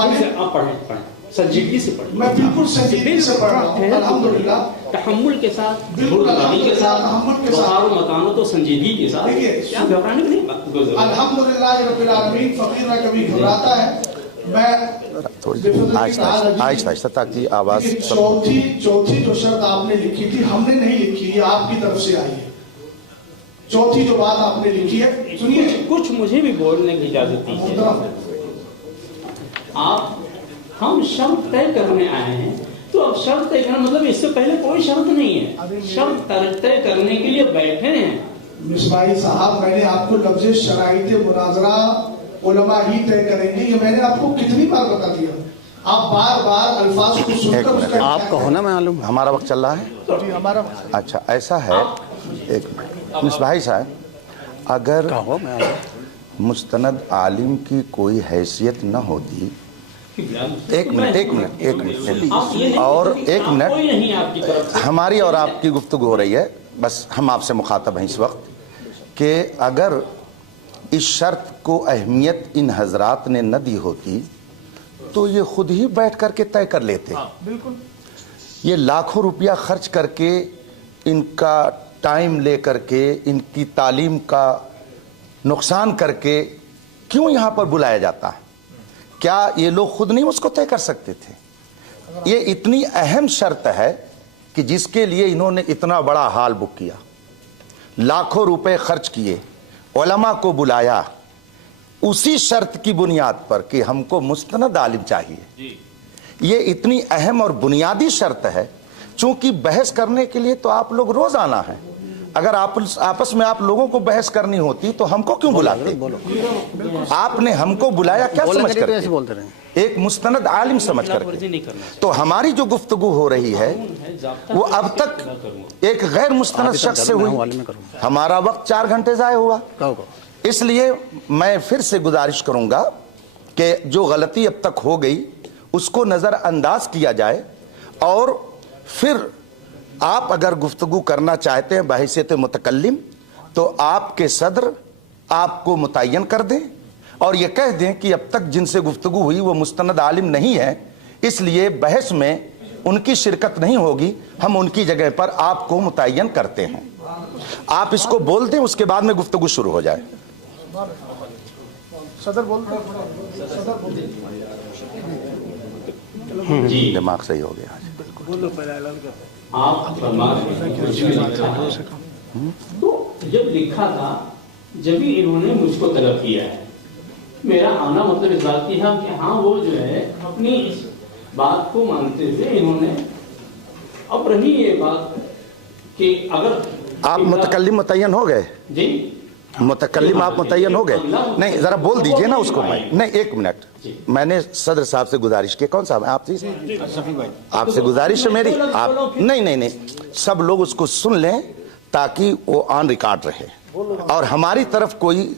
आप पढ़ें संजीदगी से पढ़ें। मैं बिल्कुल संजीदगी से पढ़ रहा हूँ अल्हम्दुलिल्लाह, तहम्मुल के साथ, बुर्दानी के साथ, बुखार और मकानो तो संजीदगी के साथ। क्या घबराने की नहीं, अल्हम्दुलिल्लाह रब्बिल आलमीन। फकीर ना कभी घबराता है। मैं आहिस्ता ताकि आवाज। चौथी जो शर्त आपने लिखी थी, हमने नहीं लिखी, ये आपकी तरफ से आई है। चौथी जो बात आपने लिखी है, सुनिए, कुछ मुझे भी बोलने की इजाजत दीजिए। आप हम शर्त तय करने आए हैं, तो अब शर्त तय करना मतलब इससे पहले कोई शर्त नहीं है, शर्त तय करने के लिए बैठे हैं। मिसबाही साहब, मैंने आपको लफ्ज़ शराइत मुनाजरा उलमा ही तय करेंगे, ये मैंने आपको कितनी बार बता दिया। आप बार बार अल्फाज को सुनकर आपको होना मालूम, हमारा वक्त चल रहा है। हमारा अच्छा ऐसा है, एक मिनट मिसबाही साहब, अगर मुस्तनद आलिम की कोई हैसियत न होती, एक मिनट और एक मिनट, हमारी और आपकी गुफ्तगू हो रही है, बस हम आपसे मुखातब हैं इस वक्त कि अगर इस शर्त को अहमियत इन हजरात ने न दी होती तो ये खुद ही बैठ करके तय कर लेते। बिल्कुल, ये लाखों रुपया खर्च करके, इनका टाइम ले करके, इनकी तालीम का नुकसान करके क्यों यहाँ पर बुलाया जाता है? क्या ये लोग खुद नहीं उसको तय कर सकते थे? ये इतनी अहम शर्त है कि जिसके लिए इन्होंने इतना बड़ा हॉल बुक किया, लाखों रुपए खर्च किए, उलमा को बुलाया, उसी शर्त की बुनियाद पर कि हमको मुस्तनद आलिम चाहिए। ये इतनी अहम और बुनियादी शर्त है, चूंकि बहस करने के लिए तो आप लोग रोज आना है। अगर आपस में आप लोगों को बहस करनी होती तो हमको क्यों बुलाते? आपने हमको बुलाया क्या समझ कर? एक मुस्तनद आलिम समझ कर। तो हमारी जो गुफ्तगू हो रही है वो अब तक एक गैर मुस्तनद शख्स से हुई। हमारा वक्त 4 घंटे ज़ाया हुआ। इसलिए मैं फिर से गुजारिश करूंगा कि जो गलती अब तक हो गई उसको नज़रअंदाज किया जाए, और फिर आप अगर गुफ्तगू करना चाहते हैं बहैसियत मुतकल्लिम तो आपके सदर आपको मुतय्यन कर दें और ये कह दें कि अब तक जिनसे गुफ्तगू हुई वो मुस्तनद आलिम नहीं है, इसलिए बहस में उनकी शिरकत नहीं होगी, हम उनकी जगह पर आपको मुतय्यन करते हैं। आप इसको बोल दें, उसके बाद में गुफ्तगू शुरू हो जाए। सदर बोल जी, दिमाग सही हो गया। आप तो जब लिखा था, जब ही इन्होंने मुझको तलब किया है, मेरा आना मतलब इस बात की है कि हाँ वो जो है अपनी इस बात को मानते हुए इन्होंने, अब रही ये बात कि अगर आप मुतकल्लिम मुतय्यन हो गए जी, मुतकल्लिम आप मुतय्यन हो गए? नहीं, जरा बोल दीजिए ना उसको। मैं नहीं, एक मिनट, मैंने सदर साहब से गुजारिश की। कौन साहब? आप जी, आपसे गुजारिश है मेरी। आप नहीं, सब लोग उसको सुन लें ताकि वो ऑन रिकॉर्ड रहे और हमारी तरफ कोई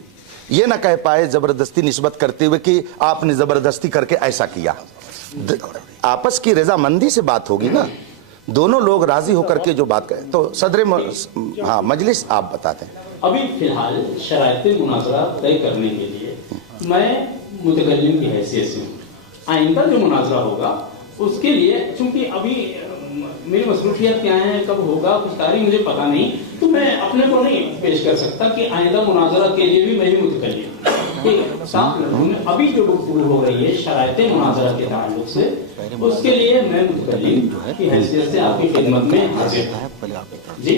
ये ना कह पाए जबरदस्ती निस्बत करते हुए कि आपने जबरदस्ती करके ऐसा किया। आपस की रजामंदी से बात होगी ना, दोनों लोग राजी होकर के जो बात करें। तो सदर हाँ मजलिस आप बताते हैं। अभी फिलहाल शराइत मुनाजरा तय करने के लिए मैं मुतकल्लिम की हैसियत से हूँ। आइंदा जो मुनाजरा होगा उसके लिए, चूंकि अभी मेरी मसरूफियत क्या है, कब होगा, कुछ तारीख मुझे पता नहीं, तो मैं अपने को नहीं पेश कर सकता कि आइंदा मुनाजरा के लिए भी मैं ही मुतकल्लिम साफ लफ्ज़ों में अभी जो गुफ्तगू हो रही है शराइत मुनाजरा के ताल्लुक से, उसके लिए मैं मुतकल्लिम की हैसियत से आपकी खिदमत में हाजिर हूं। जी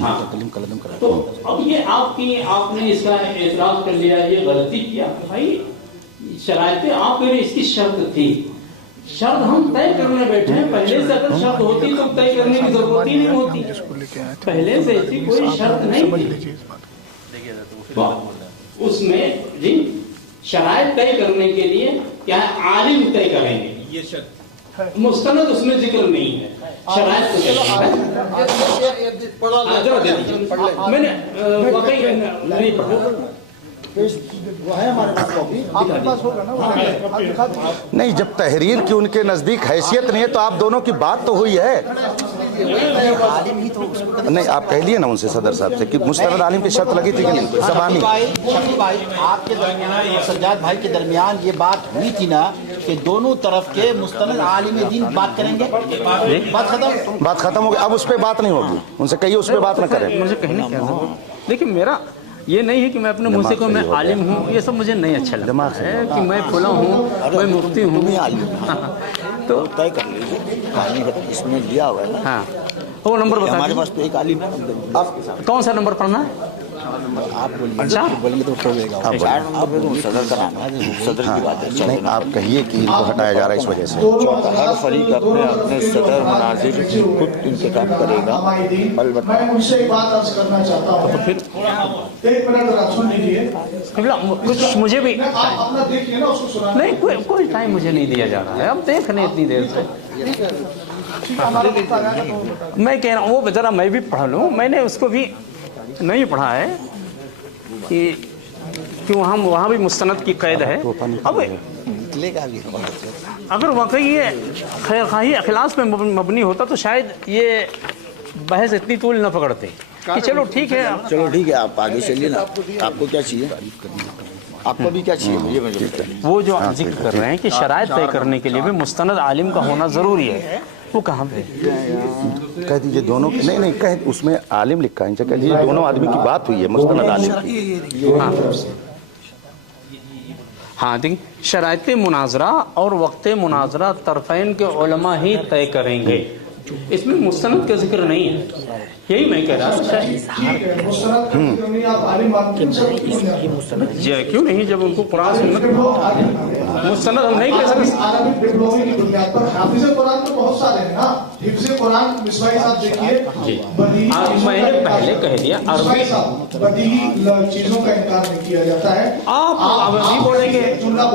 हाँ, तो अब ये आपने इसका एतराज कर लिया, ये गलती किया भाई, शराइतें आपके लिए इसकी शर्त थी, शर्त हम तय करने बैठे हैं। पहले से अगर शर्त होती तो तय करने की जरूरत ही नहीं होती, पहले से ऐसी कोई शर्त नहीं थी। उसमें जी शराइत तय करने के लिए क्या है, आलिम तय करेंगे, ये शर्त मुस्तनद उसमें जिक्र नहीं है। शराइत मैंने नहीं पढ़ा, नहीं, जब तहरीर की उनके नजदीक हैसियत नहीं है तो आप दोनों की बात तो हुई है। नहीं, आप कह लिए ना उनसे सदर साहब से कि मुस्तनद आलिम की शर्त लगी थी कि नहीं ज़बानी। शफी भाई आपके दरमियान और सज्जाद भाई के दरमियान ये बात हुई थी ना कि दोनों तरफ के मुस्तनद आलिम दीन बात करेंगे, बात खत्म हो गई। अब उस पर बात नहीं होगी, उनसे कहिए उस पर बात न करें। मुझे कहने क्या जरूरत? देखिए मेरा ये नहीं है कि मैं अपने मुंह से कहूँ मैं आलिम हूँ, ये सब मुझे नहीं अच्छा लगता है कि मैं फुला हूँ, मैं मुफ्ती हूँ। तो तय कर लीजिए, आलिम इसमें लिया हुआ है। हाँ, वो नंबर बता हमारे पास तो एक आलिम है। कौन सा नंबर पढ़ना है? आप अच्छा बोलेंगे तो हो जाएगा। सदर का नाम है, सदर की बात है। नहीं, आप कहिए कि इनको हटाया जा रहा है इस वजह से। हर फरीक अपने अपने सदर मुनाजिर खुद इंतखाब करेगा। मैं उनसे एक बात अर्ज करना चाहता हूँ। तो फिर एक मिनट जरा सुन लीजिए। कुछ मुझे भी आप अपना देखिए ना, उसको सुना नहीं, कोई टाइम मुझे नहीं दिया जा रहा है। अब देख लें इतनी देर से। मैं कह रहा हूँ वो जरा मैं भी पढ़ लूँ। मैंने उसको भी नहीं पढ़ा है कि वहाँ भी मुस्तनद की कैद है। अब अगर वाकई ये खैरखाही अखलास पे मबनी होता तो शायद ये बहस इतनी तूल न पकड़ते कि चलो ठीक है। चलो ठीक है, आप आगे चलिए ना। आपको क्या चाहिए? आपको भी क्या चाहिए? वो जो आप जिक्र कर रहे हैं कि शराइत तय करने के लिए भी मुस्तनद आलिम का होना ज़रूरी है, वो कहाँ पे? कह दीजिए दोनों, नहीं कह, उसमें आलिम लिखा है, कह दीजिए दोनों आदमी की बात हुई है मुस्तनद आलिम की। हाँ देखिए, शराइत मुनाजरा और वक्त मुनाजरा तरफ़ैन के उलमा ही तय करेंगे, इसमें मुस्तनद का जिक्र नहीं है। यही मैं कह रहा था। क्यों नहीं, जब उनको कुरान सुन्नत मुस्तनद हम नहीं कह सकते। अरबिक डिप्लोमे की बुनियाद पर हाफिज़ कुरान तो बहुत सारे हैं ना। हिफ्ज़ कुरान मिसवाई साहब देखिए, मैंने पहले कह दिया अरबी बदीही चीजों का इनकार नहीं किया जाता है। आप अभी बोलेंगे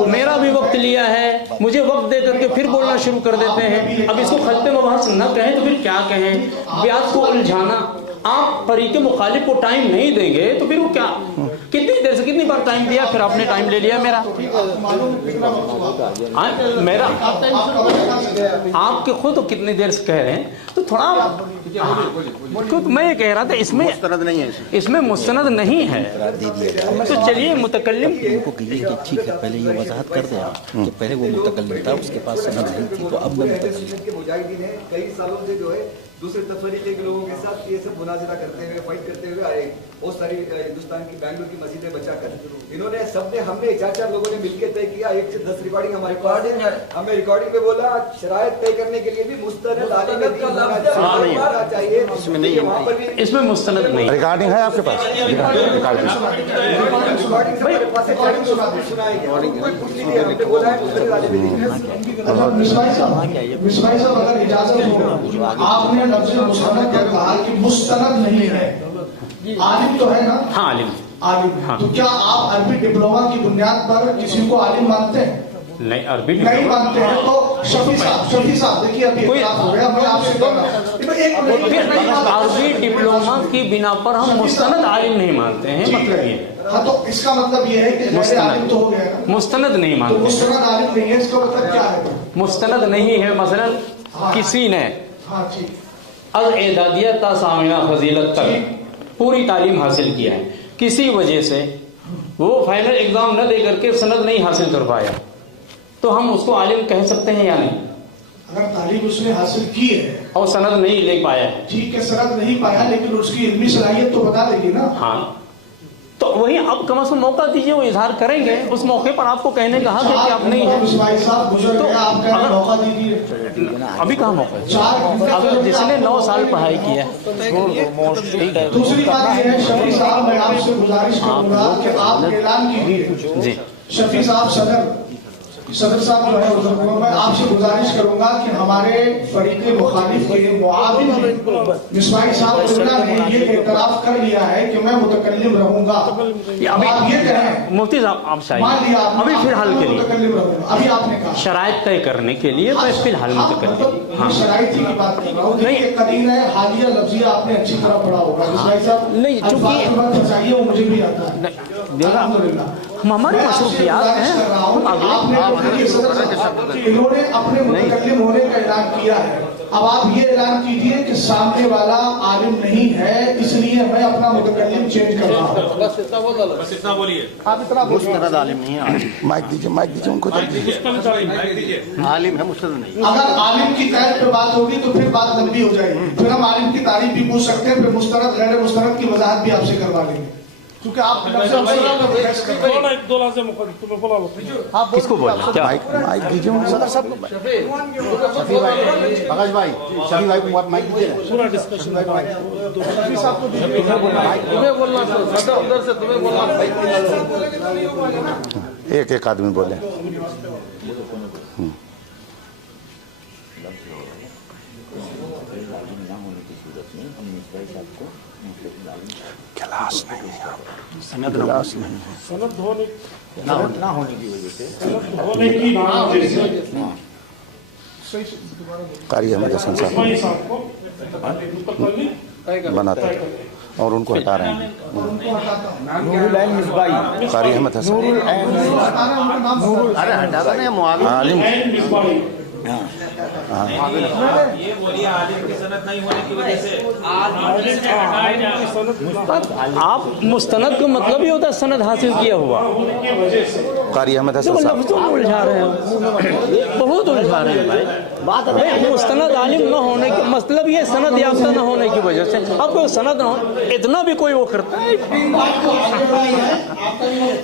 मेरा भी वक्त लिया है, मुझे वक्त दे करके फिर बोलना शुरू कर देते हैं। अब इसको खत्ते मबहस न कहें तो फिर क्या कहें? ब्यास को उलझाना, आप फरीक मुखालिफ को टाइम नहीं देंगे तो फिर वो क्या? कितनी देर से कितनी बार टाइम दिया, फिर आपने टाइम ले लिया मेरा। आपके खुद कितनी देर से कह रहे हैं, तो थोड़ा तो मैं ये कह रहा था इसमें मुस्तनद नहीं है, इसमें मुस्तनद नहीं है। तो चलिए मुतकल्लिम उनको कहिए कि ठीक है, पहले ये वजाहत कर दें आप कि पहले वो मुतकल्लिम था, उसके पास सनद नहीं थी, तो अब मैं मुजाहिदीन है कई सालों से जो है दूसरे तफरीके के लोगों के साथ ये सब मुनाजिरा करते हुए, फाइट करते हुए आए। बहुत सारी हिंदुस्तान की बैंगलोर की मस्जिदें बचाकर इन्होंने सबने हमने 4-4 लोगों ने मिलकर तय किया। 1 से 10 रिकॉर्डिंग हमारे पास है। हमें रिकॉर्डिंग में बोला शरायत तय करने के लिए भी मुस्तनद आलिम चाहिए। इसमें नहीं, वहाँ पर भी इसमें मुस्तनद नहीं। रिकॉर्डिंग है आपके पास? मिसवाई साहब अगर इजाजत हो, आपने लफ्ज़ मुस्तनद कहा कि मुस्तनद नहीं है, आलिम तो है ना? हाँ आलिम। हाँ। तो क्या आप अरबी डिप्लोमा की बुनियाद पर किसी को आलिम मानते हैं? नहीं, अरबी नहीं मानते हैं। तो शफी साहब देखिए, अभी हो गया, मैं आपसे कह रहा हूं अरबी डिप्लोमा की बिना पर हम मुस्तनद आलिम नहीं मानते हैं, मतलब ये। हाँ, तो इसका मतलब ये है कि आलिम तो हो गया, मुस्तनद नहीं मानते। तो मुस्तनद आलिम नहीं है, इसका मतलब क्या है? मुस्तनद नहीं है, मसलन किसी ने अल-एदादिया ता सामिना फजीलत तक पूरी तालीम हासिल किया है, किसी वजह से वो फाइनल एग्जाम न दे करके सनद नहीं हासिल कर पाया, तो हम उसको आलिम कह सकते हैं या नहीं? अगर तालीम उसने हासिल की है और सनद नहीं ले पाया, ठीक है, सनद नहीं पाया, लेकिन उसकी इल्मी सलाहियत तो बता देगी ना। हाँ, तो वही अब कम से कम मौका दीजिए, वो इजहार करेंगे। उस मौके पर आपको कहने का हक है कि आप नहीं है, तो अभी कहाँ मौका है? अगर जिसने 9 साल पढ़ाई की है। दूसरी बात यह है, शफी साहब मैं आपसे गुजारिश करूंगा कि आप ऐलान कीजिए। जी शफी साहब, सदर साहब जो है, मैं आपसे गुजारिश करूंगा कि हमारे फरीक़े मुखालिफ के मुआविन मिसवाई साहब ने ये इतराफ कर लिया है कि मैं मुतकल्लिम रहूंगा। अभी आप ये कहें मुफ्ती साहब, आप शायद अभी फिलहाल के लिए अभी आपने कहा शराइत तय करने के लिए मैं फिलहाल मुतकल्लिम। हाँ, शराइत की बात कर रहा हूँ। नहीं, कदीना हालिया लफ्ज़िया आपने अच्छी तरह पढ़ा होगा मिसवाई साहब। नहीं, चूंकि चाहिए वो मुझे भी आता है। हम हमारे मसरूफियात हैं, हम इन्होंने अपने मुतकल्लिम होने का ऐलान किया है, اب آپ یہ اعلان کیجئے کہ سامنے والا عالم نہیں ہے، اس لیے میں اپنا متکلم چینج کر رہا ہوں. بس اتنا بولیے. آپ اتنا مستند عالم نہیں ہے. مائک دیجیے ان کو. عالم ہے، مستند نہیں. اگر عالم کی قید پہ بات ہوگی تو پھر بات لمبی ہو جائے گی، پھر ہم عالم کی تعریف بھی پوچھ سکتے ہیں، پھر مستند غیر مستند کی وضاحت بھی آپ سے کروا لیں گے، کیونکہ آپ کس کو بولنا کیا؟ مائک دیجیے ان کو. صدر صاحب کو شفیع بھائی، پنکج بھائی، شفیع بھائی کو مائک دیجیے. شفیع صاحب کو ایک آدمی بولے. کلاس نہیں ہے، کلاس نہیں ہے. نہ ہونے کی وجہ سے قاری احمد حسن صاحب بناتے ہیں اور ان کو ہٹا رہے ہیں. قاری احمد حسن عالم. یہ بولیے عالم کی سند نہیں ہونے کی وجہ سے. آپ مستند کا مطلب یہ ہوتا ہے سند حاصل کیا ہوا. قاری احمد حسن صاحب لفظوں میں الجھا رہے ہیں، بہت الجھا رہے ہیں بھائی. مستند عالم نہ ہونے کا مطلب یہ سند یافتہ نہ ہونے کی وجہ سے. اب کوئی سند نہ ہو اتنا بھی کوئی وہ کرتا ہے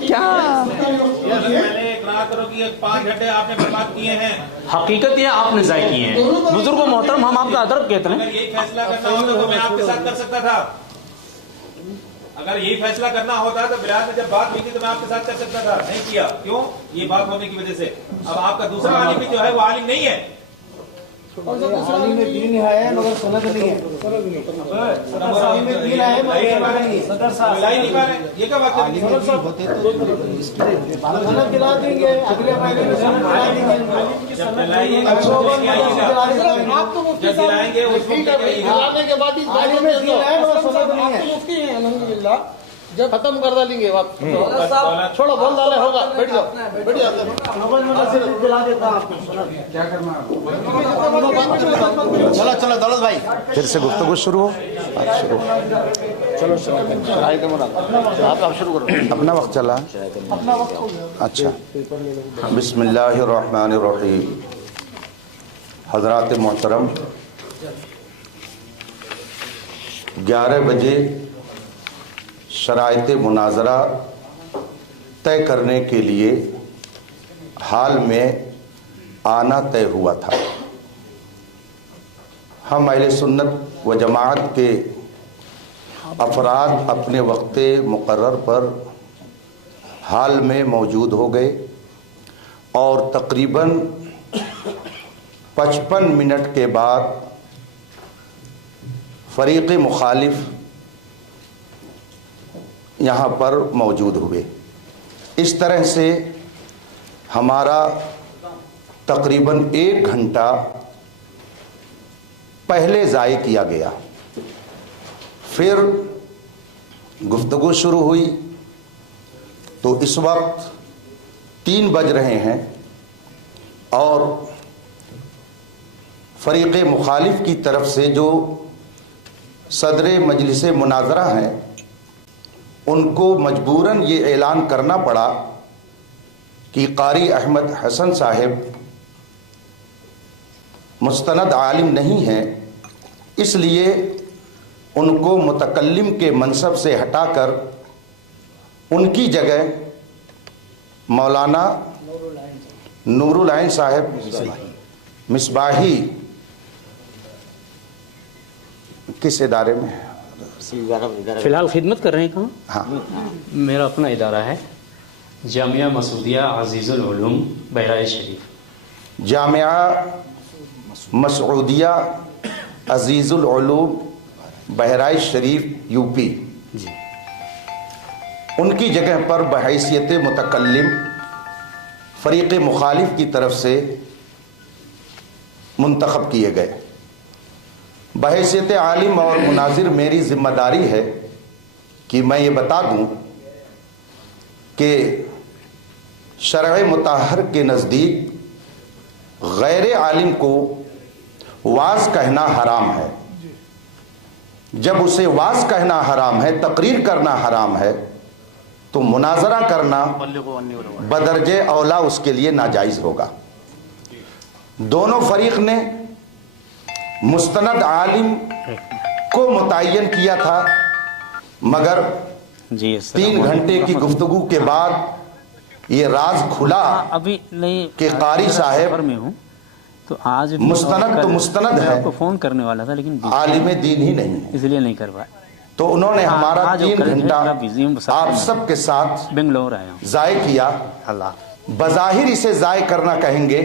کیا؟ پہلے اقرار کرو کہ 5 گھنٹے آپ نے برباد کیے ہیں. حقیقت یہ آپ نے ضائع کیے ہیں. بزرگ و محترم، ہم آپ کا ادب کہتے ہیں. اگر یہی فیصلہ کرنا ہوتا تو میں آپ کے ساتھ کر سکتا تھا. اگر یہی فیصلہ کرنا ہوتا تو بلال میں جب بات ہوئی تھی تو میں آپ کے ساتھ کر سکتا تھا. نہیں کیا. کیوں؟ یہ بات ہونے کی وجہ سے. اب آپ کا دوسرا عالم بھی جو ہے وہ عالم نہیں ہے. عالم دین ہے مگر سند نہیں ہے. یہ کیا بات ہے؟ سند دلا دیں گے اگلے مہینے میں سند دلا دیں گے. جب دلائیں گے اس دلانے کے بعد عالم دین ہے مگر سند نہیں ہے. مفتی ہیں الحمدللہ. جب ختم کر ڈالیں گے بات چھوڑو، بول ڈالے ہوگا. بیٹھ جاؤ بیٹھ چلو چلو دولت بھائی پھر سے گفتگو شروع ہو. چلو آپ شروع کرو. اپنا وقت چلا. اچھا، بسم اللہ الرحمن الرحیم. حضرات محترم، 11 بجے شرائط مناظرہ طے کرنے کے لیے حال میں آنا طے ہوا تھا. ہم اہل سنت و جماعت کے افراد اپنے وقت مقرر پر حال میں موجود ہو گئے اور تقریباً 55 منٹ کے بعد فریق مخالف یہاں پر موجود ہوئے. اس طرح سے ہمارا تقریباً 1 گھنٹہ پہلے ضائع کیا گیا. پھر گفتگو شروع ہوئی تو اس وقت 3 بج رہے ہیں اور فریق مخالف کی طرف سے جو صدر مجلس مناظرہ ہیں ان کو مجبوراً یہ اعلان کرنا پڑا کہ قاری احمد حسن صاحب مستند عالم نہیں ہیں، اس لیے ان کو متکلم کے منصب سے ہٹا کر ان کی جگہ مولانا نور العین صاحب مصباحی کس ادارے میں فی الحال خدمت کر رہے ہیں. کہاں؟ ہاں، میرا اپنا ادارہ ہے جامعہ مسعودیہ عزیز العلوم بہرائچ شریف. جامعہ مسعودیہ عزیز العلوم بہرائچ شریف یو پی. جی. ان کی جگہ پر بحیثیت متکلم فریق مخالف کی طرف سے منتخب کیے گئے. بحیثیت عالم اور مناظر میری ذمہ داری ہے کہ میں یہ بتا دوں کہ شرع مطہر کے نزدیک غیر عالم کو वाज कहना हराम है। जब उसे वाज कहना हराम है, तकरीर करना हराम है, तो मुनाजरा करना बदरजे औला उसके लिए नाजायज होगा। दोनों फरीक ने मुस्तनद आलिम को मुतय्यन किया था, मगर 3 घंटे की गुफ्तगू के बाद ये राज खुला अभी नहीं कि कारी साहब में हूँ, तो आज मुस्तनद तो मुस्तनद है, आपको फोन करने वाला था लेकिन आलिम दीन ही नहीं है, इसलिए नहीं करवाया। तो उन्होंने हमारा आज 3 घंटा आप सब सबके साथ बेंगलोर आया हूँ। जाय किया। बज़ाहिर इसे जाय करना कहेंगे,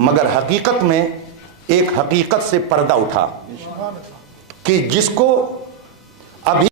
मगर हकीकत में एक हकीकत से पर्दा उठा कि जिसको अभी